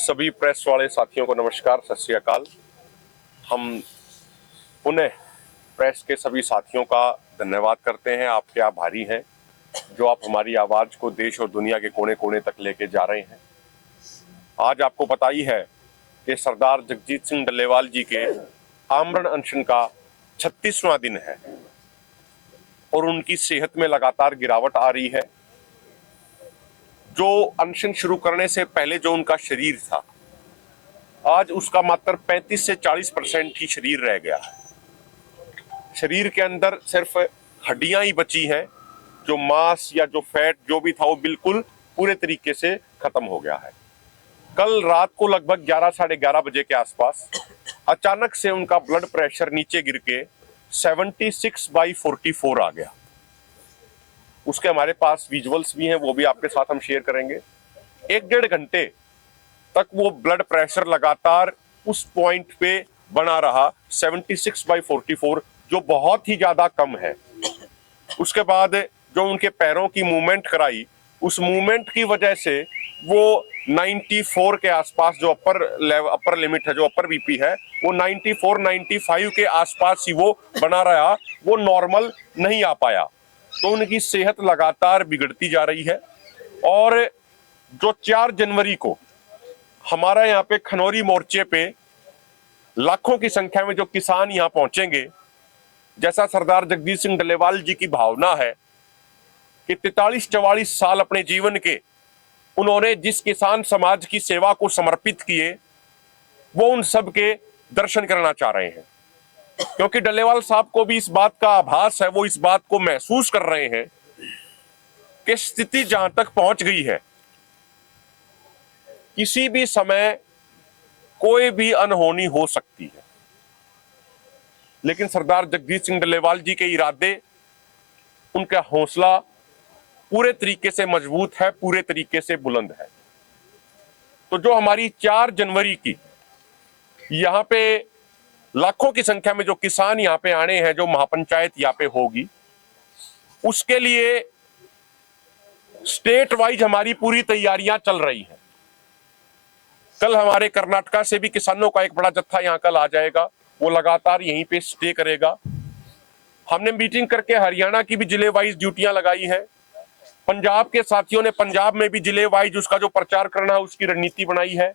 सभी प्रेस वाले साथियों को नमस्कार, सत श्री अकाल। हम पुनः प्रेस के सभी साथियों का धन्यवाद करते हैं, आपके आभारी हैं जो आप हमारी आवाज को देश और दुनिया के कोने कोने तक लेके जा रहे हैं। आज आपको पता ही है कि सरदार जगजीत सिंह डल्लेवाल जी के आमरण अनशन का 36वां दिन है और उनकी सेहत में लगातार गिरावट आ रही है। जो अनशन शुरू करने से पहले जो उनका शरीर था, आज उसका मात्र 35 से 40% ही शरीर रह गया है। शरीर के अंदर सिर्फ हड्डियां ही बची हैं, जो मांस या जो फैट जो भी था वो बिल्कुल पूरे तरीके से खत्म हो गया है। कल रात को लगभग 11 साढ़े 11 बजे के आसपास अचानक से उनका ब्लड प्रेशर नीचे गिर के 76/44 आ गया। उसके हमारे पास विजुअल्स भी हैं, वो भी आपके साथ हम शेयर करेंगे। 1-1.5 घंटे तक वो ब्लड प्रेशर लगातार उस पॉइंट पे बना रहा 76/44, जो बहुत ही ज्यादा कम है। उसके बाद जो उनके पैरों की मूवमेंट कराई, उस मूवमेंट की वजह से वो 94 के आसपास, जो अपर लिमिट है, जो अपर बीपी है, वो 94-95 के आसपास ही वो बना रहा, वो नॉर्मल नहीं आ पाया। तो उनकी सेहत लगातार बिगड़ती जा रही है। और जो 4 जनवरी को हमारा यहाँ पे खनौरी मोर्चे पे लाखों की संख्या में जो किसान यहाँ पहुंचेंगे, जैसा सरदार जगजीत सिंह डल्लेवाल जी की भावना है कि 43-44 साल अपने जीवन के उन्होंने जिस किसान समाज की सेवा को समर्पित किए, वो उन सब के दर्शन करना चाह रहे हैं। क्योंकि डल्लेवाल साहब को भी इस बात का आभास है, वो इस बात को महसूस कर रहे हैं कि स्थिति जहां तक पहुंच गई है, किसी भी समय कोई भी अनहोनी हो सकती है। लेकिन सरदार जगजीत सिंह डल्लेवाल जी के इरादे, उनका हौसला पूरे तरीके से मजबूत है, पूरे तरीके से बुलंद है। तो जो हमारी 4 जनवरी की यहाँ पे लाखों की संख्या में जो किसान यहाँ पे आने हैं, जो महापंचायत यहाँ पे होगी, उसके लिए स्टेट वाइज हमारी पूरी तैयारियां चल रही हैं। कल हमारे कर्नाटका से भी किसानों का एक बड़ा जत्था यहाँ कल आ जाएगा, वो लगातार यहीं पे स्टे करेगा। हमने मीटिंग करके हरियाणा की भी जिले वाइज ड्यूटियां लगाई हैं। पंजाब के साथियों ने पंजाब में भी जिले वाइज उसका जो प्रचार करना है उसकी रणनीति बनाई है।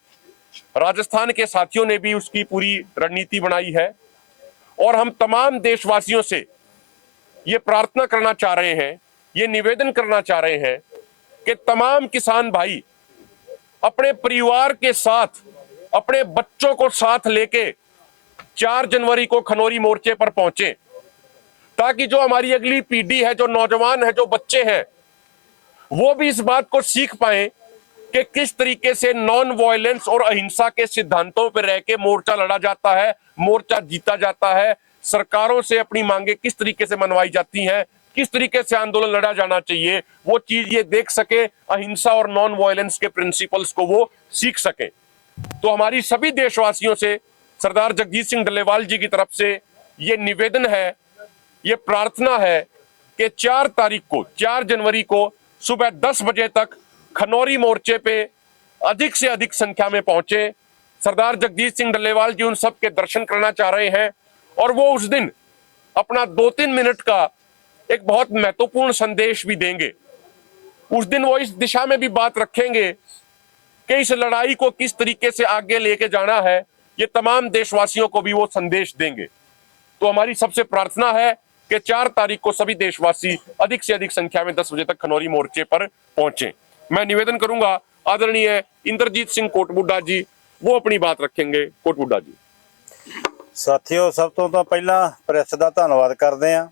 राजस्थान के साथियों ने भी उसकी पूरी रणनीति बनाई है। और हम तमाम देशवासियों से ये प्रार्थना करना चाह रहे हैं, ये निवेदन करना चाह रहे हैं कि तमाम किसान भाई अपने परिवार के साथ, अपने बच्चों को साथ लेके 4 जनवरी को खनौरी मोर्चे पर पहुंचे, ताकि जो हमारी अगली पीढ़ी है, जो नौजवान है, जो बच्चे हैं, वो भी इस बात को सीख पाए कि किस तरीके से नॉन वायलेंस और अहिंसा के सिद्धांतों पर रह के मोर्चा लड़ा जाता है, मोर्चा जीता जाता है। सरकारों से अपनी मांगे किस तरीके से मनवाई जाती हैं, किस तरीके से आंदोलन लड़ा जाना चाहिए, वो चीज ये देख सके, अहिंसा और नॉन वायलेंस के प्रिंसिपल्स को वो सीख सके। तो हमारी सभी देशवासियों से सरदार जगजीत सिंह डल्लेवाल जी की तरफ से ये निवेदन है, ये प्रार्थना है कि 4 तारीख को, 4 जनवरी को सुबह 10 बजे तक खनौरी मोर्चे पे अधिक से अधिक संख्या में पहुंचे। सरदार जगजीत सिंह डल्लेवाल जी उन सब के दर्शन करना चाह रहे हैं और वो उस दिन अपना 2-3 मिनट का एक बहुत महत्वपूर्ण संदेश भी देंगे। उस दिन वो इस दिशा में भी बात रखेंगे कि इस लड़ाई को किस तरीके से आगे लेके जाना है, ये तमाम देशवासियों को भी वो संदेश देंगे। तो हमारी सबसे प्रार्थना है कि 4 तारीख को सभी देशवासी अधिक से अधिक संख्या में 10 बजे तक खनौरी मोर्चे पर पहुंचे। मैं निवेदन करूंगा, आदरणीय इंद्रजीत सिंह कोटबुड्ढा जी वो अपनी बात रखेंगे। कोटबुड्ढा जी। साथियों, सब तो पहला प्रेस का धन्यवाद करते हैं।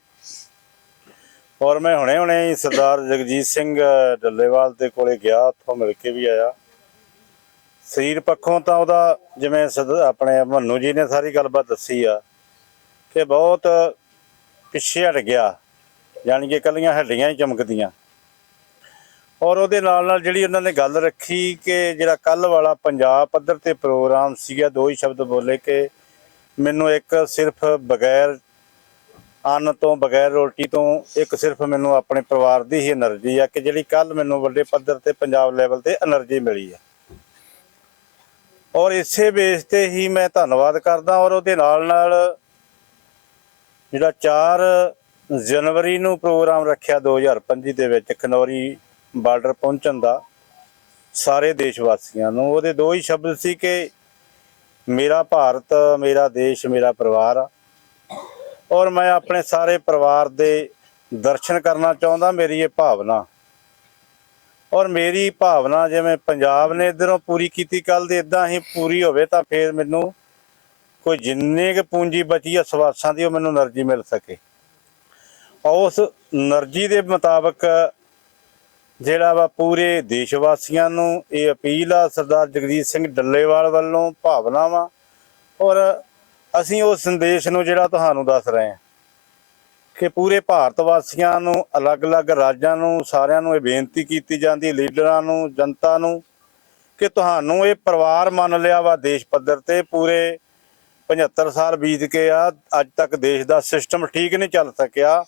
और मैं हुणे ही सरदार जगजीत सिंह डल्लेवाल के कोले गया, उत्थों मिल के भी आया। शरीर पक्षों तो वह जिमें अपने मन्नू जी ने सारी गलबात दसी आ कि बहुत पिछे हट गया, यानी कि कलियां हड्डियां ही चमकदियां। और वो जी उन्होंने गल रखी कि जो कल वाला पंजाब पद्धर ते प्रोग्राम सीगा, 2 ही शब्द बोले कि मैनू एक सिर्फ बगैर अन्न तो, बगैर रोटी तो, एक सिर्फ मैनू अपने परिवार की ही एनर्जी है कि जी कल मैनू वड्डे पद्धर ते पंजाब लैवल ते एनर्जी मिली है। ਔਰ ਇਸੇ ਬੇਸ ਤੇ ਹੀ ਮੈਂ ਧੰਨਵਾਦ ਕਰਦਾ। ਔਰ ਉਹਦੇ ਨਾਲ ਜਿਹੜਾ 4 ਜਨਵਰੀ ਨੂੰ ਪ੍ਰੋਗਰਾਮ ਰੱਖਿਆ 2025 ਦੇ ਵਿੱਚ ਖਨੌਰੀ ਬਾਰਡਰ ਪਹੁੰਚਣ ਦਾ ਸਾਰੇ ਦੇਸ਼ ਵਾਸੀਆਂ ਨੂੰ, ਉਹਦੇ 2 ਹੀ ਸ਼ਬਦ ਸੀ ਕਿ ਮੇਰਾ ਭਾਰਤ, ਮੇਰਾ ਦੇਸ਼, ਮੇਰਾ ਪਰਿਵਾਰ ਆ। ਔਰ ਮੈਂ ਆਪਣੇ ਸਾਰੇ ਪਰਿਵਾਰ ਦੇ ਦਰਸ਼ਨ ਕਰਨਾ ਚਾਹੁੰਦਾ। ਮੇਰੀ ਇਹ ਭਾਵਨਾ, ਔਰ ਮੇਰੀ ਭਾਵਨਾ ਜਿਵੇਂ ਪੰਜਾਬ ਨੇ ਇੱਧਰੋਂ ਪੂਰੀ ਕੀਤੀ ਕੱਲ੍ਹ ਦੀ, ਇੱਦਾਂ ਹੀ ਪੂਰੀ ਹੋਵੇ ਤਾਂ ਫਿਰ ਮੈਨੂੰ ਕੋਈ ਜਿੰਨੀ ਕੁ ਪੂੰਜੀ ਬਚੀ ਆ ਸਵਾਸਾਂ ਦੀ, ਉਹ ਮੈਨੂੰ એનર્ਜੀ ਮਿਲ ਸਕੇ। ਉਸ એનર્ਜੀ ਦੇ ਮੁਤਾਬਕ ਜਿਹੜਾ ਵਾ ਪੂਰੇ ਦੇਸ਼ ਵਾਸੀਆਂ ਨੂੰ ਇਹ ਅਪੀਲ ਆ ਸਰਦਾਰ ਜਗਜੀਤ ਸਿੰਘ ਡੱਲੇਵਾਲ ਵੱਲੋਂ ਭਾਵਨਾਵਾਂ, ਔਰ ਅਸੀਂ ਉਹ ਸੰਦੇਸ਼ ਨੂੰ ਜਿਹੜਾ ਤੁਹਾਨੂੰ ਦੱਸ ਰਹੇ ਹਾਂ ਕਿ ਪੂਰੇ ਭਾਰਤ ਵਾਸੀਆਂ ਨੂੰ, ਅਲੱਗ-ਅਲੱਗ ਰਾਜਾਂ ਨੂੰ, ਸਾਰਿਆਂ ਨੂੰ ਇਹ ਬੇਨਤੀ ਕੀਤੀ ਜਾਂਦੀ, ਲੀਡਰਾਂ ਨੂੰ, ਜਨਤਾ ਨੂੰ, ਕਿ ਤੁਹਾਨੂੰ ਇਹ ਪਰਿਵਾਰ ਮੰਨ ਲਿਆ ਵਾ ਦੇਸ਼ ਪੱਧਰ ਤੇ। ਪੂਰੇ 75 ਸਾਲ ਬੀਤ ਕੇ ਆ, ਅੱਜ ਤੱਕ ਦੇਸ਼ ਦਾ ਸਿਸਟਮ ਠੀਕ ਨਹੀਂ ਚੱਲ ਸਕਿਆ,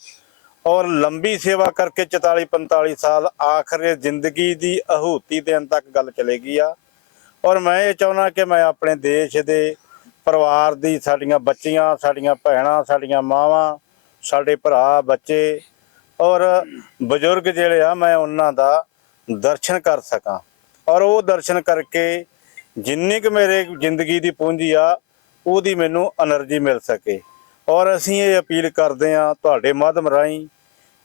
ਔਰ ਲੰਬੀ ਸੇਵਾ ਕਰਕੇ 44-45 ਸਾਲ ਆਖਰ ਜ਼ਿੰਦਗੀ ਦੀ ਆਹੂਤੀ ਦੇਣ ਤੱਕ ਗੱਲ ਚਲੇਗੀ ਆ। ਔਰ ਮੈਂ ਇਹ ਚਾਹੁੰਦਾ ਕਿ ਮੈਂ ਆਪਣੇ ਦੇਸ਼ ਦੇ ਪਰਿਵਾਰ ਦੀ, ਸਾਡੀਆਂ ਬੱਚੀਆਂ, ਸਾਡੀਆਂ ਭੈਣਾਂ, ਸਾਡੀਆਂ ਮਾਵਾਂ, ਸਾਡੇ ਭਰਾ, ਬੱਚੇ ਔਰ ਬਜ਼ੁਰਗ ਜਿਹੜੇ ਆ, ਮੈਂ ਉਹਨਾਂ ਦਾ ਦਰਸ਼ਨ ਕਰ ਸਕਾਂ। ਔਰ ਉਹ ਦਰਸ਼ਨ ਕਰਕੇ ਜਿੰਨੀ ਕੁ ਮੇਰੇ ਜ਼ਿੰਦਗੀ ਦੀ ਪੂੰਜੀ ਆ ਉਹਦੀ ਮੈਨੂੰ એનર્ਜੀ ਮਿਲ ਸਕੇ। ਔਰ ਅਸੀਂ ਇਹ ਅਪੀਲ ਕਰਦੇ ਹਾਂ ਤੁਹਾਡੇ ਮਾਧਿਅਮ ਰਾਹੀਂ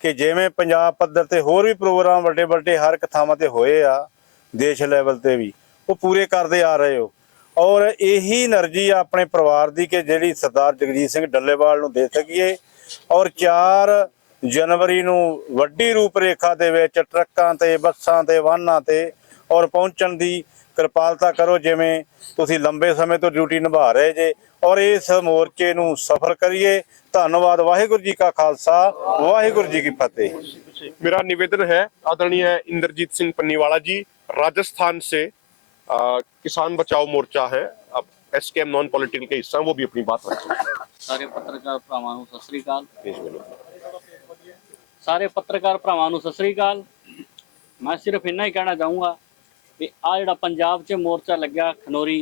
ਕਿ ਜਿਵੇਂ ਪੰਜਾਬ ਪੱਧਰ ਤੇ ਹੋਰ ਵੀ ਪ੍ਰੋਗਰਾਮ ਵੱਡੇ ਵੱਡੇ ਹਰ ਇੱਕ ਥਾਵਾਂ ਤੇ ਹੋਏ ਆ, ਦੇਸ਼ ਲੈਵਲ ਤੇ ਵੀ ਉਹ ਪੂਰੇ ਕਰਦੇ ਆ ਰਹੇ ਹੋ। ਔਰ ਇਹੀ એનર્ਜੀ ਆ ਆਪਣੇ ਪਰਿਵਾਰ ਦੀ ਕਿ ਜਿਹੜੀ ਸਰਦਾਰ ਜਗਜੀਤ ਸਿੰਘ ਡੱਲੇਵਾਲ ਨੂੰ ਦੇ ਸਕੀਏ। ਔਰ 4 ਜਨਵਰੀ ਨੂੰ ਵੱਡੀ ਰੂਪ ਰੇਖਾ ਦੇ ਵਿੱਚ ਟਰੱਕਾਂ ਤੇ, ਬੱਸਾਂ ਤੇ, ਵਾਹਨਾਂ ਤੇ ਔਰ ਪਹੁੰਚਣ ਦੀ ਕਿਰਪਾਲਤਾ ਕਰੋ, ਜਿਵੇਂ ਤੁਸੀਂ ਲੰਬੇ ਸਮੇਂ ਤੋਂ ਡਿਊਟੀ ਨਿਭਾ ਰਹੇ ਜੇ। ਔਰ ਇਸ ਮੋਰਚੇ ਨੂੰ ਸਫਲ ਕਰੀਏ। ਧੰਨਵਾਦ। ਵਾਹਿਗੁਰੂ जी का खालसा, वाहिगुरु जी की फतेह। मेरा निवेदन है आदरणीय इंद्रजीत सिंह पन्नीवाला जी, राजस्थान से किसान बचाओ मोर्चा है, अब एसकेएम नॉन पॉलिटिकल के हिस्सा, वो भी अपनी बात रखें। ਸਾਰੇ ਪੱਤਰਕਾਰ ਭਰਾਵਾਂ ਨੂੰ ਸਤਿ ਸ੍ਰੀ ਅਕਾਲ। ਸਾਰੇ ਪੱਤਰਕਾਰ ਭਰਾਵਾਂ ਨੂੰ ਸਤਿ ਸ੍ਰੀ ਅਕਾਲ। ਮੈਂ ਸਿਰਫ ਇੰਨਾ ਹੀ ਕਹਿਣਾ ਚਾਹੂੰਗਾ ਕਿ ਆ ਜਿਹੜਾ ਪੰਜਾਬ 'ਚ ਮੋਰਚਾ ਲੱਗਿਆ ਖਨੌਰੀ,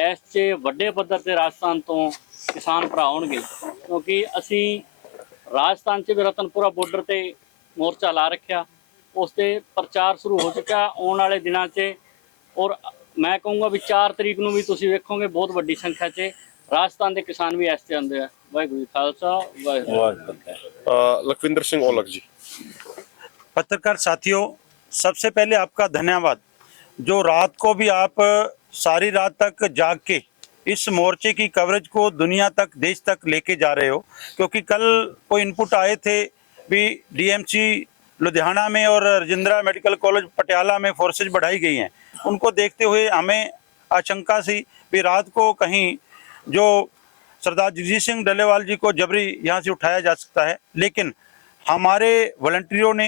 ਇਸ 'ਚ ਵੱਡੇ ਪੱਧਰ ਤੇ ਰਾਜਸਥਾਨ ਤੋਂ ਕਿਸਾਨ ਭਰਾ ਆਉਣਗੇ, ਕਿਉਂਕਿ ਅਸੀਂ ਰਾਜਸਥਾਨ 'ਚ ਵੀ ਰਤਨਪੁਰਾ ਬਾਰਡਰ ਤੇ ਮੋਰਚਾ ਲਾ ਰੱਖਿਆ, ਉਸ ਤੇ ਪ੍ਰਚਾਰ ਸ਼ੁਰੂ ਹੋ ਚੁੱਕਾ ਆਉਣ ਵਾਲੇ ਦਿਨਾਂ 'ਚ। ਔਰ ਮੈਂ ਕਹੂੰਗਾ ਵੀ 4 ਤਰੀਕ ਨੂੰ ਵੀ ਤੁਸੀਂ ਵੇਖੋਗੇ ਬਹੁਤ ਵੱਡੀ ਸੰਖਿਆ 'ਚ राजस्थान के किसान भी ऐसे आते हैं। वाहिगुरू जी खालसा, वाहिगुरू। लखविंदर सिंह औलख जी। पत्रकार साथियों, सबसे पहले आपका धन्यवाद जो रात को भी आप सारी रात तक जाग के इस मोर्चे की कवरेज को दुनिया तक, देश तक लेके जा रहे हो। क्योंकि कल कोई इनपुट आए थे भी डीएमसी लुधियाना में और राजेंद्रा मेडिकल कॉलेज पटियाला में फोर्सेज बढ़ाई गई हैं, उनको देखते हुए हमें आशंका सी भी रात को कहीं जो सरदार जगजीत सिंह डल्लेवाल जी को जबरी यहाँ से उठाया जा सकता है। लेकिन हमारे वॉलंटियरों ने,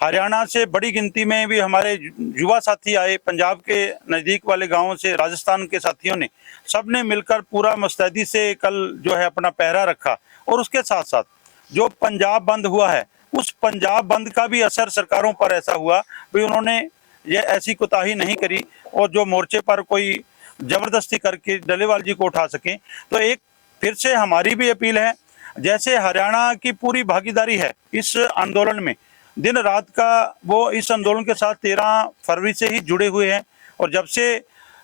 हरियाणा से बड़ी गिनती में भी हमारे युवा साथी आए, पंजाब के नज़दीक वाले गांवों से, राजस्थान के साथियों ने, सब ने मिलकर पूरा मुस्तैदी से कल जो है अपना पहरा रखा। और उसके साथ साथ जो पंजाब बंद हुआ है, उस पंजाब बंद का भी असर सरकारों पर ऐसा हुआ भी उन्होंने ये ऐसी कोताही नहीं करी और जो मोर्चे पर कोई जबरदस्ती करके डल्लेवाल जी को उठा सकें। तो एक फिर से हमारी भी अपील है, जैसे हरियाणा की पूरी भागीदारी है इस आंदोलन में, दिन रात का वो इस आंदोलन के साथ 13 फरवरी से ही जुड़े हुए हैं। और जब से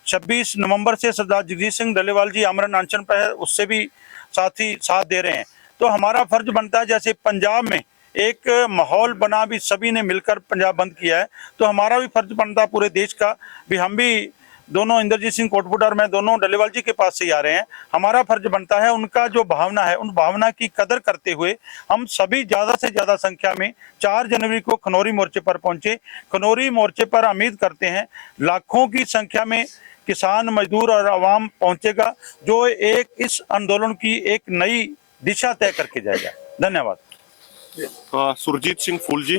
26 नवंबर से सरदार जगजीत सिंह डल्लेवाल जी आमरण अनशन पर है, उससे भी साथी साथ दे रहे हैं। तो हमारा फर्ज बनता है, जैसे पंजाब में एक माहौल बना भी सभी ने मिलकर पंजाब बंद किया है, तो हमारा भी फर्ज बनता है पूरे देश का भी, हम भी दोनों इंद्रजीत सिंह कोटपुट और मैं दोनों डल्लेवाल जी के पास से ही आ रहे हैं। हमारा फर्ज बनता है उनका जो भावना है, उन भावना की कदर करते हुए हम सभी ज़्यादा से ज़्यादा संख्या में 4 जनवरी को खनौरी मोर्चे पर पहुंचे। खनौरी मोर्चे पर उम्मीद करते हैं लाखों की संख्या में किसान, मजदूर और आवाम पहुंचेगा, जो एक इस आंदोलन की एक नई दिशा तय करके जाएगा। धन्यवाद। सुरजीत सिंह फूल जी।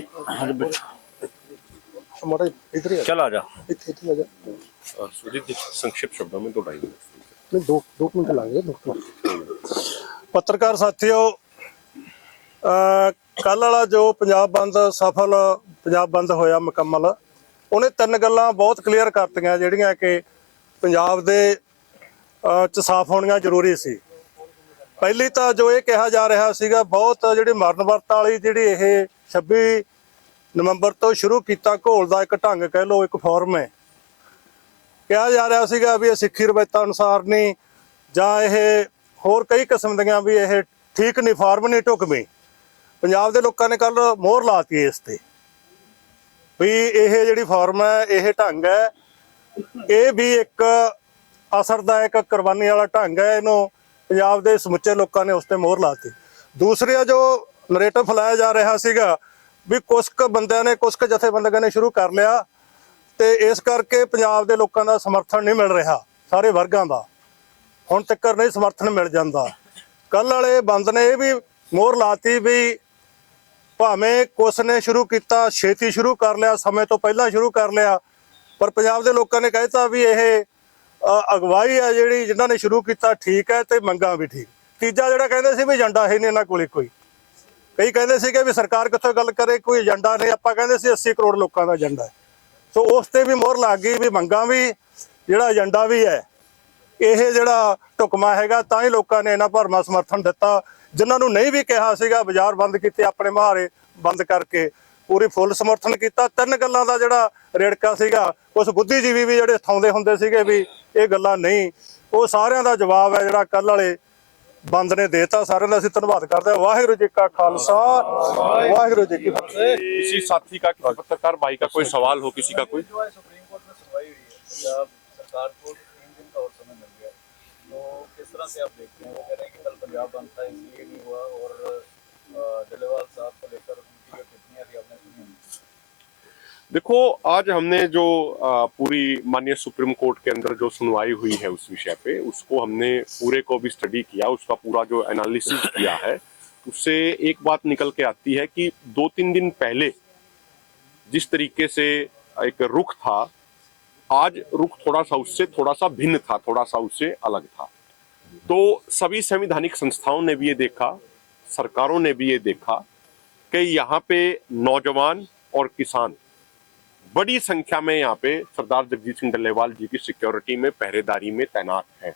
हमारा इधर ही चला जा। इधर आ जा। सुरजीत जी, संक्षिप्त शब्दों में 2-2.5 मिनट। नहीं, दो मिनट लाएंगे। 2 पत्रकार साथियों, कल वाला जो पंजाब बंद सफल पंजाब बंद होया मुकम्मल, उन्हें 3 गल्लां बहुत क्लीयर करतियां, जिहड़ियां कि ਪੰਜਾਬ ਦੇ ਚ ਸਾਫ਼ ਹੋਣੀਆਂ ਜ਼ਰੂਰੀ ਸੀ। ਪਹਿਲੀ ਤਾਂ ਜੋ ਇਹ ਕਿਹਾ ਜਾ ਰਿਹਾ ਸੀਗਾ, ਬਹੁਤ ਜਿਹੜੀ ਮਰਨ ਵਰਤ ਵਾਲੀ ਜਿਹੜੀ ਇਹ 26 ਨਵੰਬਰ ਤੋਂ ਸ਼ੁਰੂ ਕੀਤਾ ਘੋਲ ਦਾ ਇੱਕ ਢੰਗ ਕਹਿ ਲਓ, ਇੱਕ ਫਾਰਮ ਹੈ। ਕਿਹਾ ਜਾ ਰਿਹਾ ਸੀਗਾ ਵੀ ਇਹ ਸਿੱਖੀ ਰਵਾਇਤਾਂ ਅਨੁਸਾਰ ਨਹੀਂ, ਜਾਂ ਇਹ ਹੋਰ ਕਈ ਕਿਸਮ ਦੀਆਂ ਵੀ ਇਹ ਠੀਕ ਨਹੀਂ, ਫਾਰਮ ਨਹੀਂ ਢੁਕਵੀਂ। ਪੰਜਾਬ ਦੇ ਲੋਕਾਂ ਨੇ ਕੱਲ ਮੋਹਰ ਲਾਤੀ ਇਸ ਤੇ ਵੀ ਇਹ ਜਿਹੜੀ ਫਾਰਮ ਹੈ, ਇਹ ਢੰਗ ਹੈ, ਇਹ ਵੀ ਇੱਕ ਅਸਰਦਾਇਕ ਕੁਰਬਾਨੀ ਵਾਲਾ ਢੰਗ ਹੈ। ਇਹਨੂੰ ਪੰਜਾਬ ਦੇ ਸਮੁੱਚੇ ਲੋਕਾਂ ਨੇ ਉਸ ਤੇ ਮੋਹਰ ਲਾਤੀ। ਦੂਸਰਾ ਜੋ ਨਰੇਟਿਵ ਫੈਲਾਇਆ ਜਾ ਰਿਹਾ ਸੀਗਾ ਵੀ ਕੁਝ ਕੁ ਬੰਦਿਆਂ ਨੇ, ਕੁਝ ਕੁ ਜਥੇਬੰਦੀਆਂ ਨੇ ਸ਼ੁਰੂ ਕਰ ਲਿਆ ਤੇ ਇਸ ਕਰਕੇ ਪੰਜਾਬ ਦੇ ਲੋਕਾਂ ਦਾ ਸਮਰਥਨ ਨਹੀਂ ਮਿਲ ਰਿਹਾ, ਸਾਰੇ ਵਰਗਾਂ ਦਾ ਹੁਣ ਤੱਕ ਨਹੀਂ ਸਮਰਥਨ ਮਿਲ ਜਾਂਦਾ। ਕੱਲ ਵਾਲੇ ਬੰਦ ਨੇ ਇਹ ਵੀ ਮੋਹਰ ਲਾਤੀ ਵੀ ਭਾਵੇਂ ਕੁਛ ਨੇ ਸ਼ੁਰੂ ਕੀਤਾ, ਛੇਤੀ ਸ਼ੁਰੂ ਕਰ ਲਿਆ, ਸਮੇਂ ਤੋਂ ਪਹਿਲਾਂ ਸ਼ੁਰੂ ਕਰ ਲਿਆ, ਪਰ ਪੰਜਾਬ ਦੇ ਲੋਕਾਂ ਨੇ ਕਹਿਤਾ ਵੀ ਇਹ ਅਗਵਾਈ ਹੈ ਜਿਹੜੀ ਜਿਨ੍ਹਾਂ ਨੇ ਸ਼ੁਰੂ ਕੀਤਾ ਠੀਕ ਹੈ ਤੇ ਮੰਗਾਂ ਵੀ ਠੀਕ। ਤੀਜਾ ਜਿਹੜਾ ਕਹਿੰਦੇ ਸੀ ਵੀ ਏਜੰਡਾ ਹੈ ਨਹੀਂ ਇਹਨਾਂ ਕੋਲੇ ਕੋਈ, ਕਈ ਕਹਿੰਦੇ ਸੀਗੇ ਵੀ ਸਰਕਾਰ ਕਿੱਥੋਂ ਗੱਲ ਕਰੇ, ਕੋਈ ਏਜੰਡਾ ਨਹੀਂ। ਆਪਾਂ ਕਹਿੰਦੇ ਸੀ 80 ਕਰੋੜ ਲੋਕਾਂ ਦਾ ਏਜੰਡਾ ਹੈ। ਸੋ ਉਸ ਤੇ ਵੀ ਮੋਹਰ ਲੱਗ ਗਈ ਵੀ ਮੰਗਾਂ ਵੀ, ਜਿਹੜਾ ਏਜੰਡਾ ਵੀ ਹੈ, ਇਹ ਜਿਹੜਾ ਢੁਕਮਾ ਹੈਗਾ, ਤਾਂ ਹੀ ਲੋਕਾਂ ਨੇ ਇਹਨਾਂ ਭਰਮਾ ਸਮਰਥਨ ਦਿੱਤਾ। ਜਿਨ੍ਹਾਂ ਨੂੰ ਨਹੀਂ ਵੀ ਕਿਹਾ ਸੀਗਾ, ਬਾਜ਼ਾਰ ਬੰਦ ਕੀਤੇ, ਆਪਣੇ ਮੁਹਾਰੇ ਬੰਦ ਕਰਕੇ ਪੂਰੀ ਫੁੱਲ ਸਮਰਥਨ ਕੀਤਾ। ਤਿੰਨ ਗੱਲਾਂ ਦਾ ਜਿਹੜਾ ਰੇੜਕਾ ਸੀਗਾ, ਉਸ ਬੁੱਧੀਜੀਵੀ ਵੀ ਜਿਹੜੇ ਥਾਉਂਦੇ ਹੁੰਦੇ ਸੀਗੇ ਵੀ ਇਹ ਗੱਲਾਂ ਨਹੀਂ, ਉਹ ਸਾਰਿਆਂ ਦਾ ਜਵਾਬ ਹੈ ਜਿਹੜਾ ਕੱਲ ਵਾਲੇ ਬੰਦ ਨੇ देता। सारे का ਅਸੀਂ ਧੰਨਵਾਦ ਕਰਦੇ ਹਾਂ। वाहिगुरु जी का खालसा, वाहिगुरु जी की फतेह। किसी साथी का, किसी पत्रकार भाई का कोई सवाल हो, किसी का कोई? सुप्रीम कोर्ट में सुनवाई हुई है, पंजाब सरकार को 3 दिन का और समय मिल गया, तो किस तरह से आप देखते हैं? वो कह रहे हैं कि कल पंजाब बंद था इसलिए नहीं हुआ, और डल्लेवाल साहब को लेकर उनकी जो टिप्पणियां थी आपने सुनी। देखो, आज हमने जो पूरी माननीय सुप्रीम कोर्ट के अंदर जो सुनवाई हुई है उस विषय पे, उसको हमने पूरे को भी स्टडी किया, उसका पूरा जो एनालिसिस किया है, उससे एक बात निकल के आती है कि 2-3 दिन पहले जिस तरीके से एक रुख था, आज रुख थोड़ा सा उससे थोड़ा सा भिन्न था, थोड़ा सा उससे अलग था। तो सभी संवैधानिक संस्थाओं ने भी ये देखा, सरकारों ने भी ये देखा कि यहाँ पे नौजवान और किसान बड़ी संख्या में यहाँ पे सरदार जगजीत सिंह डल्लेवाल जी की सिक्योरिटी में, पहरेदारी में तैनात हैं।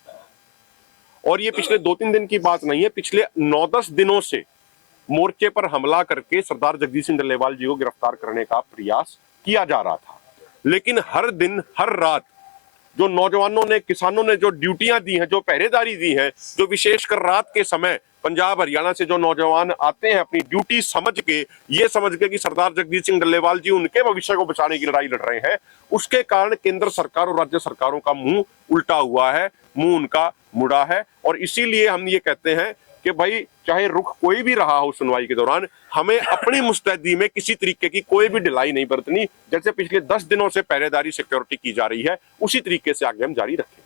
और ये पिछले 2-3 दिन की बात नहीं है, पिछले 9-10 दिनों से मोर्चे पर हमला करके सरदार जगजीत सिंह डल्लेवाल जी को गिरफ्तार करने का प्रयास किया जा रहा था। लेकिन हर दिन, हर रात जो नौजवानों ने, किसानों ने जो ड्यूटियां दी हैं, जो पहरेदारी दी है, जो विशेषकर रात के समय पंजाब हरियाणा से जो नौजवान आते हैं अपनी ड्यूटी समझ के, ये समझ के कि सरदार जगजीत सिंह डल्लेवाल जी उनके भविष्य को बचाने की लड़ाई लड़ रहे हैं, उसके कारण केंद्र सरकार और राज्य सरकारों का मुंह उल्टा हुआ है, मुंह उनका मुड़ा है। और इसीलिए हम ये कहते हैं कि भाई चाहे रुख कोई भी रहा हो सुनवाई के दौरान, हमें अपनी मुस्तैदी में किसी तरीके की कोई भी ढिलाई नहीं बरतनी। जैसे पिछले 10 दिनों से पहरेदारी, सिक्योरिटी की जा रही है, उसी तरीके से आगे हम जारी रखेंगे।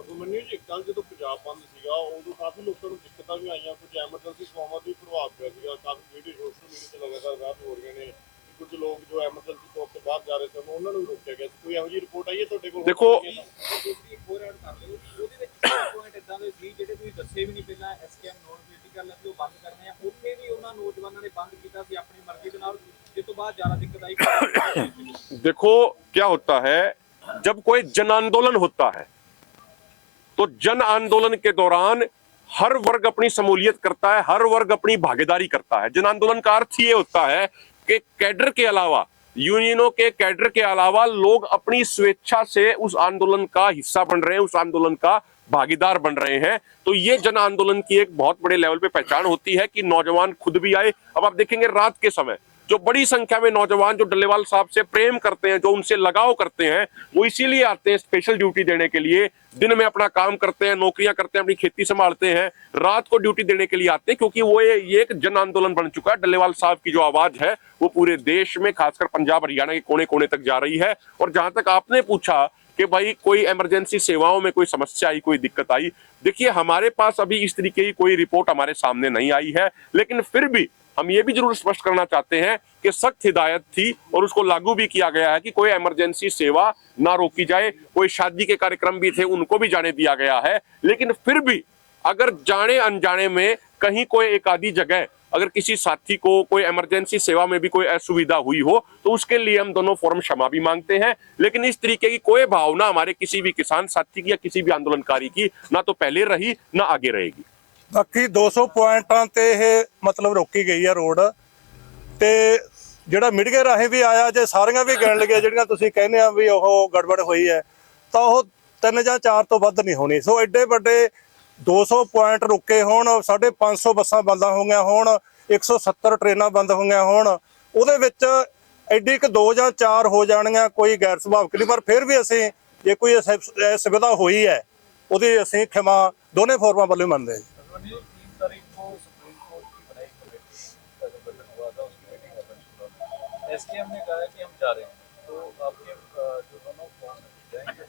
ਅਭਿਮਨਿਊ ਜੀ, ਕੱਲ ਜਦੋਂ ਪੰਜਾਬ ਬੰਦ ਸੀਗਾ ਉਦੋਂ ਕਾਫੀ ਲੋਕਾਂ ਨੂੰ ਦਿੱਕਤਾਂ ਵੀ ਆਈਆਂ, ਕੁਝ ਐਮਰਜੈਂਸੀ ਸੇਵਾਵਾਂ ਦੀ ਪ੍ਰਭਾਵ ਪਿਆ ਸੀਗਾ। ਕਾਫੀ ਵੀਡੀਓ ਸੋਸ਼ਲ ਮੀਡੀਆ ਤੇ ਲਗਾਤਾਰ ਵਾਇਰਲ ਹੋ ਰਹੀਆਂ ਨੇ ਕਿ ਕੁਝ ਲੋਕ ਜੋ ਐਮਰਜੈਂਸੀ ਤੌਰ ਤੇ ਬਾਹਰ ਜਾ ਰਹੇ ਸਨ, ਉਹਨਾਂ ਨੂੰ ਵੀ ਰੋਕਿਆ ਗਿਆ। ਕੋਈ ਇਹੋ ਜਿਹੀ ਰਿਪੋਰਟ ਆਈ ਹੈ ਤੁਹਾਡੇ ਕੋਲ? ਦੇਖੋ, ਦੂਸਰੀ ਇੱਕ ਹੋਰ ਐਡ ਕਰ ਲਿਓ, ਉਹਦੇ ਵਿੱਚ ਪੁਆਇੰਟ ਇਦਾਂ ਦੇ ਸੀ ਜਿਹੜੇ ਤੁਸੀਂ ਦੱਸੇ ਵੀ ਨਹੀਂ ਪਹਿਲਾਂ, ਐਸਕੇਐਮ ਨੋਨ ਪੋਲੀਟੀਕਲ ਅਸੀਂ ਉਹ ਬੰਦ ਕਰਨੇ ਆ, ਉੱਥੇ ਵੀ ਉਹਨਾਂ ਨੌਜਵਾਨਾਂ ਨੇ ਬੰਦ ਕੀਤਾ ਸੀ ਆਪਣੀ ਮਰਜ਼ੀ ਦੇ ਨਾਲ, ਜਿਸ ਤੋਂ ਬਾਅਦ ਜ਼ਿਆਦਾ ਦਿੱਕਤ ਆਈ। देखो क्या होता है, जब कोई जन आंदोलन होता है तो जन आंदोलन के दौरान हर वर्ग अपनी शमूलियत करता है, हर वर्ग अपनी भागीदारी करता है। जन आंदोलन का अर्थ ये होता है कि कैडर के अलावा, यूनियनों के कैडर के अलावा लोग अपनी स्वेच्छा से उस आंदोलन का हिस्सा बन रहे हैं, उस आंदोलन का भागीदार बन रहे हैं। तो ये जन आंदोलन की एक बहुत बड़े लेवल पे पहचान होती है कि नौजवान खुद भी आए। अब आप देखेंगे रात के समय जो बड़ी संख्या में नौजवान जो डल्लेवाल साहब से प्रेम करते हैं, जो उनसे लगाव करते हैं, वो इसीलिए आते हैं स्पेशल ड्यूटी देने के लिए। दिन में अपना काम करते हैं, नौकरियां करते हैं, अपनी खेती संभालते हैं, रात को ड्यूटी देने के लिए आते हैं, क्योंकि वो ये एक जन आंदोलन बन चुका है। डल्लेवाल साहब की जो आवाज है वो पूरे देश में, खासकर पंजाब हरियाणा के कोने कोने तक जा रही है। और जहां तक आपने पूछा कि भाई कोई इमरजेंसी सेवाओं में कोई समस्या आई, कोई दिक्कत आई, देखिए हमारे पास अभी इस तरीके की कोई रिपोर्ट हमारे सामने नहीं आई है। लेकिन फिर भी हम ये भी जरूर स्पष्ट करना चाहते हैं कि सख्त हिदायत थी और उसको लागू भी किया गया है कि कोई इमरजेंसी सेवा ना रोकी जाए। कोई शादी के कार्यक्रम भी थे, उनको भी जाने दिया गया है। लेकिन फिर भी अगर जाने अनजाने में कहीं कोई एक आधी जगह अगर किसी साथी को कोई इमरजेंसी सेवा में भी कोई असुविधा हुई हो तो उसके लिए हम दोनों फोरम क्षमा भी मांगते हैं। लेकिन इस तरीके की कोई भावना हमारे किसी भी किसान साथी की या किसी भी आंदोलनकारी की ना तो पहले रही ना आगे रहेगी। ਬਾਕੀ 200 ਪੁਆਇੰਟਾਂ ਤੇ ਇਹ ਮਤਲਬ ਰੋਕੀ ਗਈ ਆ ਰੋਡ ਤੇ ਜਿਹੜਾ ਮੀਡੀਆ ਰਾਹੀਂ ਵੀ ਆਇਆ, ਜੇ ਸਾਰੀਆਂ ਵੀ ਗਿਣ ਲਈਆਂ ਜਿਹੜੀਆਂ ਤੁਸੀਂ ਕਹਿੰਦੇ ਆ ਵੀ ਉਹ ਗੜਬੜ ਹੋਈ ਹੈ ਤਾਂ ਉਹ 3 ਜਾਂ 4 ਤੋਂ ਵੱਧ ਨਹੀਂ ਹੋਣੀ। ਸੋ ਐਡੇ ਵੱਡੇ 200 ਪੁਆਇੰਟ ਰੁਕੇ ਹੋਣ, 550 ਬੱਸਾਂ ਬੰਦ ਹੋ ਗਈਆਂ ਹੋਣ, 170 ਟ੍ਰੇਨਾਂ ਬੰਦ ਹੋ ਗਈਆਂ ਹੋਣ, ਉਹਦੇ ਵਿੱਚ ਐਡੀ ਕਿ 2 ਜਾਂ 4 ਹੋ ਜਾਣੀਆਂ ਕੋਈ ਗੈਰ ਸੁਭਾਵਿਕ ਨਹੀਂ। ਪਰ ਫਿਰ ਵੀ ਅਸੀਂ ਜੇ ਕੋਈ ਅਸੁਵਿਧਾ ਹੋਈ ਹੈ ਉਹਦੀ ਅਸੀਂ ਖਿਮਾ ਦੋਨੇ ਫੋਰਮਾਂ ਵੱਲੋਂ ਮੰਨਦੇ ਹਾਂ। 3 तारीख को सुप्रीम कोर्ट की बनाई कमेटी का जो गठन हुआ था उसकी मीटिंग ओपन एसकेएम ने कहा है कि हम जा रहे हैं, तो आपके जो दोनों फॉर्म जाएंगे?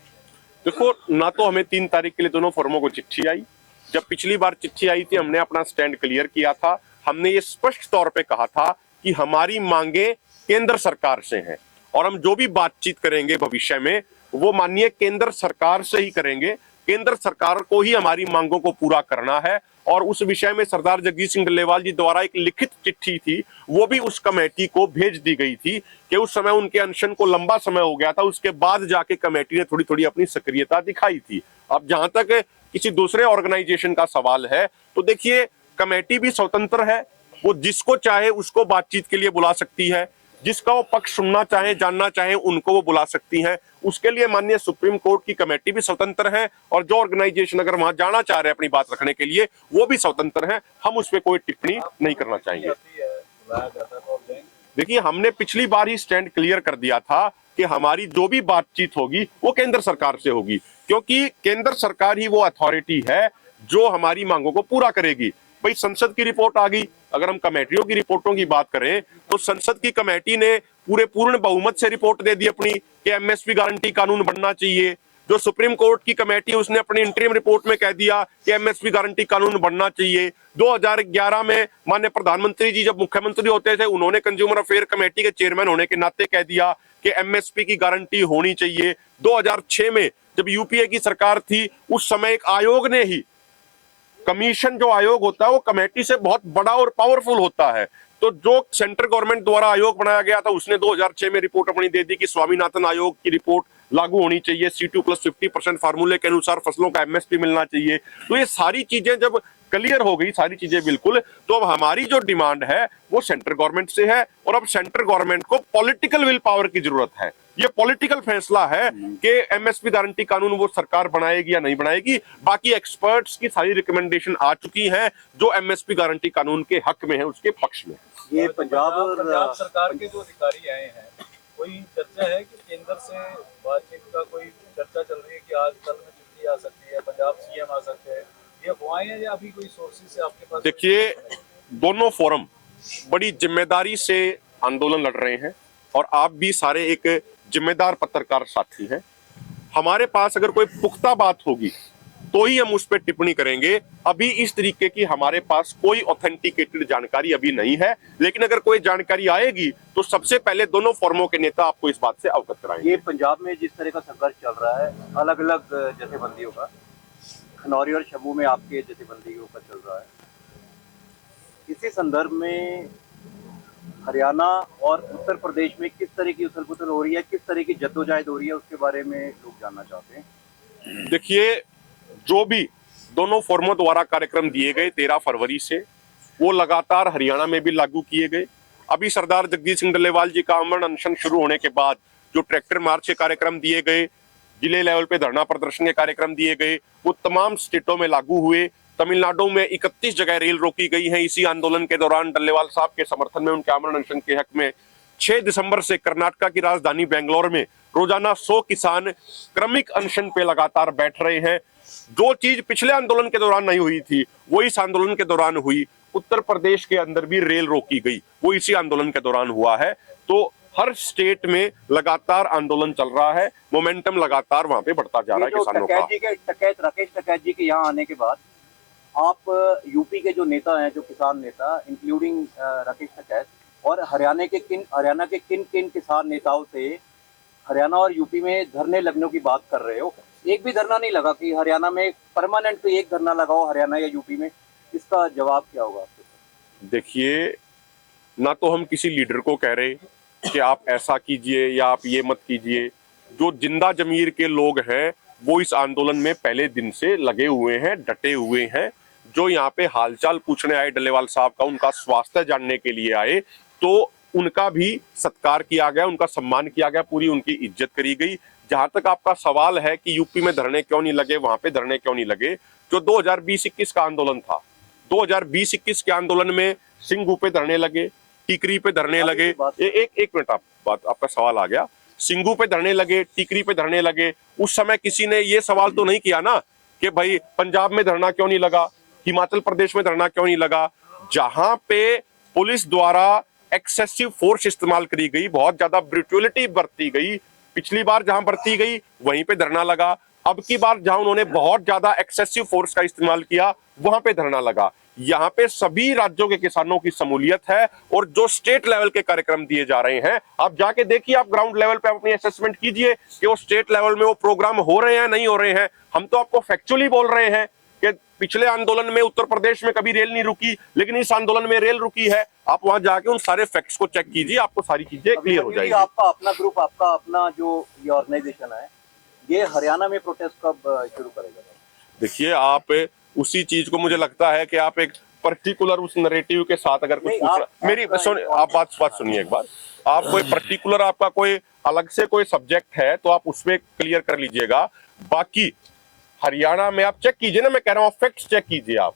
देखो, ना तो हमें 3 तारीख के लिए दोनों फॉर्मों को चिट्ठी आई। जब पिछली बार चिट्ठी आई थी हमने अपना स्टैंड क्लियर किया था। हमने ये स्पष्ट तौर पे कहा था कि हमारी मांगे केंद्र सरकार से हैं और हम जो भी बातचीत करेंगे भविष्य में वो माननीय केंद्र सरकार से ही करेंगे। केंद्र सरकार को ही हमारी मांगों को पूरा करना है और उस विषय में सरदार जगजीत सिंह डल्लेवाल जी द्वारा एक लिखित चिट्ठी थी, वो भी उस कमेटी को भेज दी गई थी कि उस समय उनके अनशन को लंबा समय हो गया था। उसके बाद जाके कमेटी ने थोड़ी थोड़ी अपनी सक्रियता दिखाई थी। अब जहां तक किसी दूसरे ऑर्गेनाइजेशन का सवाल है तो देखिए, कमेटी भी स्वतंत्र है, वो जिसको चाहे उसको बातचीत के लिए बुला सकती है, जिसका वो पक्ष सुनना चाहे जानना चाहे उनको वो बुला सकती है। उसके लिए माननीय सुप्रीम कोर्ट की कमेटी भी स्वतंत्र है और जो ऑर्गेनाइजेशन अगर वहां जाना चाह रहे हैं अपनी बात रखने के लिए वो भी स्वतंत्र है। हम उस पर कोई टिप्पणी नहीं करना चाहेंगे। बुलाया जाता तो आप जाएंगे? देखिए, हमने पिछली बार ही स्टैंड क्लियर कर दिया था कि हमारी जो भी बातचीत होगी वो केंद्र सरकार से होगी, क्योंकि केंद्र सरकार ही वो अथॉरिटी है जो हमारी मांगों को पूरा करेगी। भाई, संसद की रिपोर्ट आ गई, अगर हम कमेटियों की रिपोर्टों की बात करें तो संसद की कमेटी ने पूर्ण बहुमत से रिपोर्ट दे दी अपनी कि एमएसपी गारंटी कानून बनना चाहिए। जो सुप्रीम कोर्ट की कमेटी उसने अपनी इंटरिम रिपोर्ट में कह दिया कि एमएसपी गारंटी कानून बनना चाहिए। 2011 में माननीय प्रधानमंत्री जी जब मुख्यमंत्री होते थे उन्होंने कंज्यूमर अफेयर कमेटी के चेयरमैन होने के नाते कह दिया कि एमएसपी की गारंटी होनी चाहिए। 2006 में जब यूपीए की सरकार थी उस समय एक आयोग ने ही, कमीशन जो आयोग होता है वो कमेटी से बहुत बड़ा और पावरफुल होता है, तो जो सेंट्रल गवर्नमेंट द्वारा आयोग बनाया गया था उसने 2006 में रिपोर्ट अपनी दे दी कि स्वामीनाथन आयोग की रिपोर्ट लागू होनी चाहिए, C2+50% फार्मूले के अनुसार फसलों का एमएसपी मिलना चाहिए। तो ये सारी चीजें जब क्लियर हो गई, सारी चीजें बिल्कुल, तो अब हमारी जो डिमांड है वो सेंट्रल गवर्नमेंट से है और अब सेंट्रल गवर्नमेंट को पॉलिटिकल विल पावर की जरूरत है। ये पॉलिटिकल फैसला है कि एमएसपी गारंटी कानून वो सरकार बनाएगी या नहीं बनाएगी। बाकी एक्सपर्ट्स की सारी रिकमेंडेशन आ चुकी हैं जो एमएसपी गारंटी कानून के हक में है, उसके पक्ष में। ये पंजाब सरकार के जो अधिकारी आए हैं, कोई चर्चा है कि केंद्र से बातचीत का कोई चर्चा चल रही है कि आज कल में चिट्ठी आ सकती है, पंजाब सीएम आ सकते हैं, ये अफवाहें हैं या अभी कोई सोर्सेज से आपके पास? देखिए, दोनों फोरम बड़ी जिम्मेदारी से आंदोलन लड़ रहे हैं और आप भी सारे एक जिम्मेदार पत्रकार साथी हैं। हमारे पास अगर कोई पुख्ता बात होगी तो ही हम उस पर टिप्पणी करेंगे। अभी इस तरीके की हमारे पास कोई ऑथेंटिकेटेड जानकारी अभी नहीं है, लेकिन अगर कोई जानकारी आएगी तो सबसे पहले दोनों फॉर्मों के नेता आपको इस बात से अवगत कराएंगे। ये पंजाब में जिस तरह का संघर्ष चल रहा है अलग अलग जथेबंदियों का, खनौरी और शंभू में आपके जथेबंदियों का चल रहा है, इसी संदर्भ में हरियाणा और उत्तर प्रदेश में किस तरह की उथल पुथल हो रही है, किस तरह की जद्दोजहद हो रही है, उसके बारे में लोग जानना चाहते हैं। देखिए, जो भी दोनों फॉर्मों द्वारा कार्यक्रम दिए गए 13 फरवरी से, वो लगातार हरियाणा में भी लागू किए गए। अभी सरदार जगजीत सिंह डल्लेवाल जी का अमरण अनशन शुरू होने के बाद जो ट्रैक्टर मार्च के कार्यक्रम दिए गए, जिले लेवल पे धरना प्रदर्शन के कार्यक्रम दिए गए, वो तमाम स्टेटों में लागू हुए। तमिलनाडु में 31 जगह रेल रोकी गई हैं इसी आंदोलन के दौरान डल्लेवाल साहब के समर्थन में, उनके आमरण अनशन के हक में। 6 दिसंबर से कर्नाटका की राजधानी बेंगलोर में रोजाना 100 किसान क्रमिक अनशन पे लगातार बैठ रहे हैं। जो चीज पिछले आंदोलन के दौरान नहीं हुई थी वो इस आंदोलन के दौरान हुई। उत्तर प्रदेश के अंदर भी रेल रोकी गई, वो इसी आंदोलन के दौरान हुआ है। तो हर स्टेट में लगातार आंदोलन चल रहा है, मोमेंटम लगातार वहां पे बढ़ता जा रहा है किसानों का। राकेश टिकैत जी के यहाँ आने के बाद आप यूपी के जो नेता हैं, जो किसान नेता इंक्लूडिंग राकेश टिकैत, और हरियाणा के किन किसान नेताओं से हरियाणा और यूपी में धरने लगने की बात कर रहे हो? एक भी धरना नहीं लगा कि हरियाणा में परमानेंट एक धरना लगाओ हरियाणा या यूपी में, इसका जवाब क्या होगा आपके? देखिए, ना तो हम किसी लीडर को कह रहे कि आप ऐसा कीजिए या आप ये मत कीजिए। जो जिंदा जमीर के लोग हैं वो इस आंदोलन में पहले दिन से लगे हुए हैं, डटे हुए हैं। जो यहाँ पे हालचाल पूछने आए डल्लेवाल साहब का, उनका स्वास्थ्य जानने के लिए आए, तो उनका भी सत्कार किया गया, उनका सम्मान किया गया, पूरी उनकी इज्जत करी गई। जहां तक आपका सवाल है कि यूपी में धरने क्यों नहीं लगे, वहां पे धरने क्यों नहीं लगे, जो 2020-21 का आंदोलन था, 2020-21 के आंदोलन में सिंगू पे धरने लगे, टिकरी पे धरने लगे। एक मिनट, आपका सवाल आ गया। सिंगू पे धरने लगे, टिकरी पे धरने लगे। उस समय किसी ने ये सवाल तो नहीं किया ना कि भाई पंजाब में धरना क्यों नहीं लगा, हिमाचल प्रदेश में धरना क्यों नहीं लगा। जहां पे पुलिस द्वारा एक्सेसिव फोर्स इस्तेमाल करी गई, बहुत ज्यादा ब्रूटलिटी बरती गई, पिछली बार जहां बरती गई वहीं पे धरना लगा। अब की बार जहां उन्होंने बहुत ज्यादा एक्सेसिव फोर्स का इस्तेमाल किया, वहां पे धरना लगा। यहाँ पे सभी राज्यों के किसानों की शमूलियत है और जो स्टेट लेवल के कार्यक्रम दिए जा रहे हैं, आप जाके देखिए, आप ग्राउंड लेवल पे अपनी असेसमेंट कीजिए कि वो स्टेट लेवल में वो प्रोग्राम हो रहे हैं नहीं हो रहे हैं। हम तो आपको फैक्चुअली बोल रहे हैं कि पिछले आंदोलन में उत्तर प्रदेश में कभी रेल नहीं रुकी, लेकिन इस आंदोलन में रेल रुकी है। आप वहां जाके उन सारे फैक्ट्स को चेक कीजिए, आपको सारी चीजें क्लियर हो जाएगी। आपका अपना ग्रुप, आपका अपना जो ये ऑर्गेनाइजेशन है, ये हरियाणा में प्रोटेस्ट कब शुरू करेगा? देखिए, आप उसी चीज को, मुझे लगता है कि आप एक पर्टिकुलर उस नरेटिव के साथ अगर कुछ मेरी आप बात सुनिए एक बार। आप कोई पर्टिकुलर, आपका कोई अलग से कोई सब्जेक्ट है तो आप उसमें क्लियर कर लीजिएगा। बाकी हरियाणा में आप चेक कीजिए ना, मैं कह रहा हूँ फैक्ट्स चेक कीजिए आप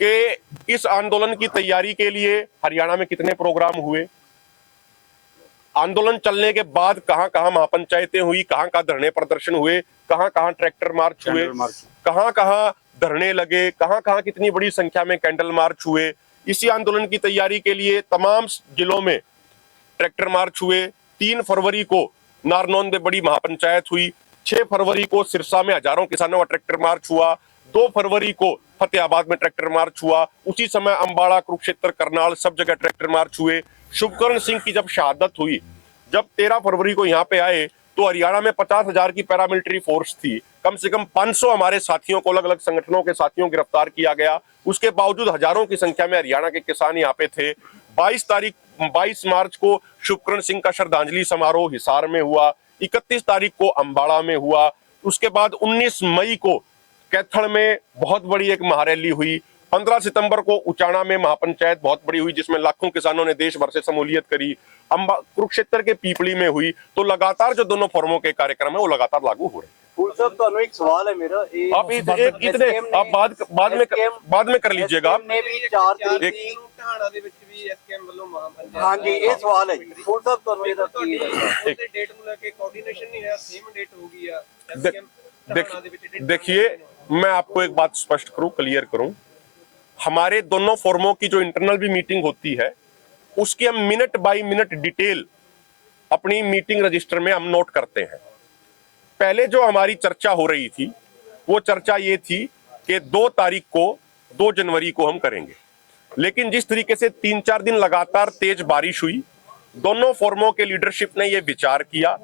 कि इस आंदोलन की तैयारी के लिए हरियाणा में कितने प्रोग्राम हुए, आंदोलन चलने के बाद कहां कहां महापंचायतें हुई, कहां कहां धरने प्रदर्शन हुए, कहां कहां ट्रैक्टर मार्च हुए, कहां कहां धरने लगे, कहां कहां कितनी बड़ी संख्या में कैंडल मार्च हुए। इसी आंदोलन की तैयारी के लिए तमाम जिलों में ट्रैक्टर मार्च हुए। 3 फरवरी को नारनौंद में बड़ी महापंचायत हुई, 6 फरवरी को सिरसा में हजारों किसानों का ट्रैक्टर मार्च हुआ, 2 फरवरी को फतेहाबाद में ट्रैक्टर मार्च हुआ, उसी समय अंबाला, कुरुक्षेत्र, करनाल सब जगह ट्रैक्टर मार्च हुए। शुभकर्ण सिंह की जब शहादत हुई, जब 13 फरवरी को यहाँ पे आए, तो हरियाणा में 50,000 की पैरामिलिट्री फोर्स थी। कम से कम 500 हमारे साथियों को, अलग अलग संगठनों के साथियों को गिरफ्तार किया गया। उसके बावजूद हजारों की संख्या में हरियाणा के किसान यहाँ पे थे। 22 मार्च को शुभकर्ण सिंह का श्रद्धांजलि समारोह हिसार में हुआ, 31 तारीख को अंबाला में हुआ। उसके बाद 19 मई को कैथल में बहुत बड़ी एक महारैली हुई। 15 सितंबर को उचाना में महापंचायत बहुत बड़ी हुई, जिसमें लाखों किसानों ने देश भर से शमूलियत करी। कुरुक्षेत्र के पीपली में हुई। तो लगातार जो दोनों फॉर्मों के कार्यक्रम है वो लगातार लागू हो रहे हैं। फूल साहब, तो एक सवाल है मेरा, आप इतने आप बाद में कर लीजिएगा। हाँ जी, ये सवाल है जी। फूल साहब, तो देखिए, मैं आपको एक बात स्पष्ट करूं, क्लियर करूं, हमारे दोनों फोरमों की जो इंटरनल भी मीटिंग होती है, उसकी हम मिनट बाय मिनट डिटेल अपनी मीटिंग रजिस्टर में हम नोट करते हैं। पहले जो हमारी चर्चा हो रही थी, वो चर्चा ये थी कि 2 जनवरी को हम करेंगे। लेकिन जिस तरीके से 3-4 दिन लगातार तेज बारिश हुई, दोनों फोरमों के लीडरशिप ने यह विचार किया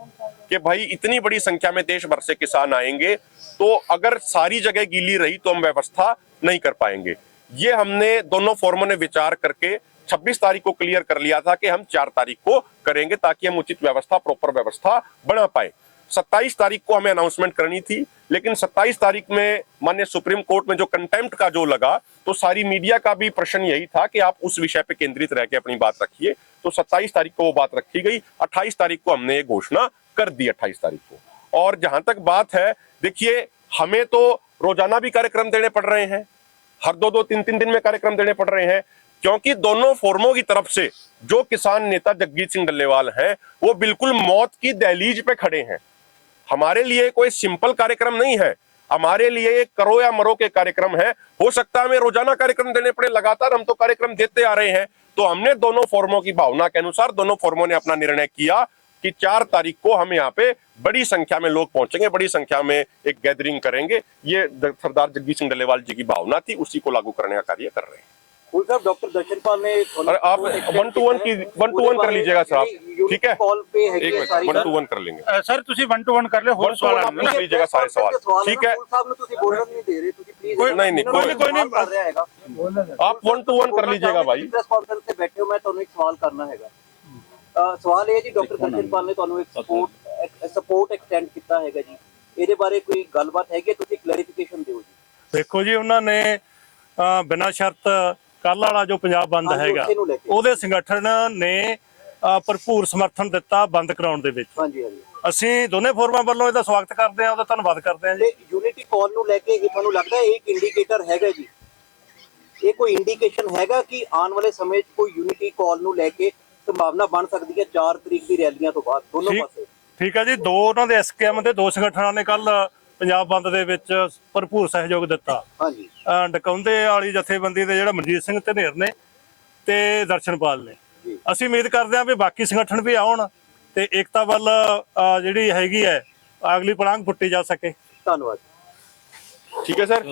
कि भाई इतनी बड़ी संख्या में देश भर से किसान आएंगे, तो अगर सारी जगह गीली रही तो हम व्यवस्था नहीं कर पाएंगे। ये हमने दोनों फोरमों ने विचार करके 26 तारीख को क्लियर कर लिया था कि हम 4 तारीख को करेंगे, ताकि हम उचित व्यवस्था, प्रॉपर व्यवस्था बना पाए। 27 तारीख को हमें अनाउंसमेंट करनी थी, लेकिन 27 तारीख में माननीय सुप्रीम कोर्ट में जो कंटेम्प्ट का जो लगा, तो सारी मीडिया का भी प्रश्न यही था कि आप उस विषय पे केंद्रित रह के अपनी बात रखिए। तो 27 तारीख को वो बात रखी गई। 28 तारीख को हमने ये घोषणा कर दी, 28 तारीख को। और जहां तक बात है, देखिए, हमें तो रोजाना भी कार्यक्रम देने पड़ रहे हैं, हर 2-2, 3-3 दिन में कार्यक्रम देने पड़ रहे हैं, क्योंकि दोनों फोरमों की तरफ से जो किसान नेता जगजीत सिंह डल्लेवाल हैं, वो बिल्कुल मौत की दहलीज पे खड़े हैं। हमारे लिए कोई सिंपल कार्यक्रम नहीं है, हमारे लिए करो या मरो के कार्यक्रम है। हो सकता है हमें रोजाना कार्यक्रम देने पड़े, लगातार हम तो कार्यक्रम देते आ रहे हैं। तो हमने दोनों फोरमों की भावना के अनुसार दोनों फोरमों ने अपना निर्णय किया कि 4 तारीख को हम यहाँ पे बड़ी संख्या में लोग पहुंचेंगे, बड़ी संख्या में एक गैदरिंग करेंगे। ये सरदार जगजीत सिंह डल्लेवाल जी की भावना थी, उसी को लागू करने का कार्य कर रहे हैं। फूल साहब, डॉक्टर दर्शनपाल ने अरे आप 1-to-1 की 1-to-1 कर लीजिएगा साहब, ठीक है? कॉल पे है एक मिनट, 1-to-1 कर लेंगे। सर ਤੁਸੀਂ 1-to-1 ਕਰ ਲਿਓ, ਹੋਰ 1-to-1 ਸਵਾਲ आप पूछ लीजिएगा सारे सवाल, ठीक है? फूल साहब ने ਤੁਸੀਂ ਬੋਲਣ ਨਹੀਂ ਦੇ ਰਹੇ, ਤੁਸੀਂ ਪਲੀਜ਼ कोई नहीं, कोई नहीं, ਕਰ ਰਿਹਾ ਹੈਗਾ। आप 1-to-1 कर लीजिएगा भाई। ਪ੍ਰੈਸ ਕਾਨਫਰੰਸ ਤੇ ਬੈਠੇ ਹੋ, ਮੈਂ ਤੁਹਾਨੂੰ ਇੱਕ ਸਵਾਲ ਕਰਨਾ ਹੈਗਾ। ਸਵਾਲ ਇਹ ਹੈ ਜੀ, ਡਾਕਟਰ ਦਰਸ਼ਨਪਾਲ ਨੇ ਤੁਹਾਨੂੰ ਇੱਕ ਸਪੋਰਟ ਐਕਸਟੈਂਡ ਕੀਤਾ ਹੈਗਾ ਜੀ, ਇਹਦੇ ਬਾਰੇ ਕੋਈ ਗੱਲਬਾਤ ਹੈਗੀ, ਤੁਸੀਂ ਕਲੈਰੀਫਿਕੇਸ਼ਨ ਦਿਓ ਜੀ। ਦੇਖੋ ਜੀ, ਉਹਨਾਂ ਨੇ ਬਿਨਾਂ ਸ਼ਰਤ ਕੱਲ੍ਹ ਵਾਲਾ ਜੋ ਪੰਜਾਬ ਬੰਦ ਹਾਂਜੀ, ਹੈਗਾ ਉਸੇ ਨੂੰ ਲੈ ਕੇ। ਉਹਦੇ ਸੰਗਠਨ ਨੇ ਭਰਪੂਰ ਸਮਰਥਨ ਦਿੱਤਾ ਬੰਦ ਕਰਾਉਣ ਦੇ ਵਿੱਚ। ਹਾਂਜੀ ਹਾਂਜੀ। ਅਸੀਂ ਦੋਨੇ ਫੋਰਮਾਂ ਵੱਲੋਂ ਇਹਦਾ ਸਵਾਗਤ ਕਰਦੇ ਹਾਂ, ਉਹਦਾ ਧੰਨਵਾਦ ਕਰਦੇ ਹਾਂ ਜੀ। ਤੇ ਯੂਨਿਟੀ ਕਾਲ ਨੂੰ ਲੈ ਕੇ ਇਹ ਤੁਹਾਨੂੰ ਲੱਗਦਾ ਹੈ ਇੱਕ ਇੰਡੀਕੇਟਰ ਹੈਗਾ ਜੀ, ਇਹ ਕੋਈ ਇੰਡੀਕੇਸ਼ਨ ਹੈਗਾ ਕਿ ਆਉਣ ਵਾਲੇ ਸਮੇਂ 'ਚ ਕੋਈ ਯੂਨਿਟੀ ਕਾਲ ਨੂੰ ਲੈ ਕੇ ਸੰਭਾਵਨਾ ਬਣ ਸਕਦੀ ਹੈ 4 ਤਰੀਕ ਦੀ ਰੈਲੀਆਂ ਤੋਂ ਬਾਅਦ ਦੋਨੋਂ ਪਾਸੇ? ਠੀਕ ਹੈ ਜੀ, ਦੋ ਉਹਨਾਂ ਦੇ ਐਸਕੇਐਮ ਦੇ ਦੋ ਸੰਗਠਨਾਂ ਨੇ ਕੱਲ ਪੰਜਾਬ ਬੰਦ ਦੇ ਵਿੱਚ ਭਰਪੂਰ ਸਹਿਯੋਗ ਦਿੱਤਾ। ਹਾਂਜੀ। ਡਕਾਉਂਦੇ ਵਾਲੀ ਜਥੇਬੰਦੀ ਦੇ ਜਿਹੜਾ ਮਨਜੀਤ ਸਿੰਘ ਧਨੇਰ ਨੇ ਤੇ ਦਰਸ਼ਨਪਾਲ ਨੇ। ਅਸੀਂ ਉਮੀਦ ਕਰਦੇ ਹਾਂ ਵੀ ਬਾਕੀ ਸੰਗਠਨ ਵੀ ਆਉਣ ਤੇ ਏਕਤਾ ਵੱਲ ਜਿਹੜੀ ਹੈਗੀ ਹੈ ਅਗਲੀ ਪੜਾਂਗ ਪੁੱਟੀ ਜਾ ਸਕੇ। ਧੰਨਵਾਦ। ठीक है सर।